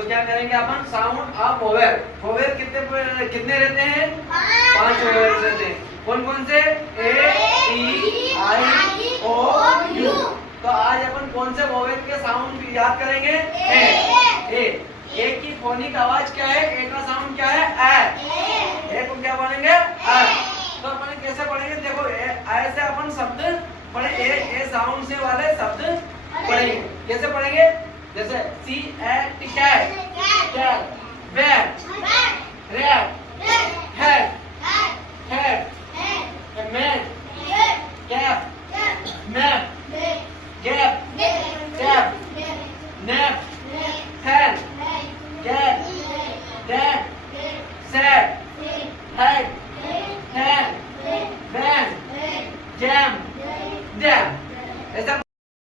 तो क्या करेंगे अपन, साउंड ऑफ वोवेल। वोवेल कितने रहते हैं, 5 वोवेल रहते हैं। कौन कौन से, ए ई आई ओ यू। तो आज अपन कौन से वोवेल के साउंड याद करेंगे, ए की फोनिक आवाज क्या है, ए का साउंड क्या है, ए को क्या बोलेंगे, तो अपन कैसे पढ़ेंगे, देखो ए से अपन शब्द पढ़े, ए साउंड से वाले शब्द पढ़ेंगे। कैसे पढ़ेंगे, जैसे C at cat, cat, bat, rat, head, head, mat, cap, map, gap,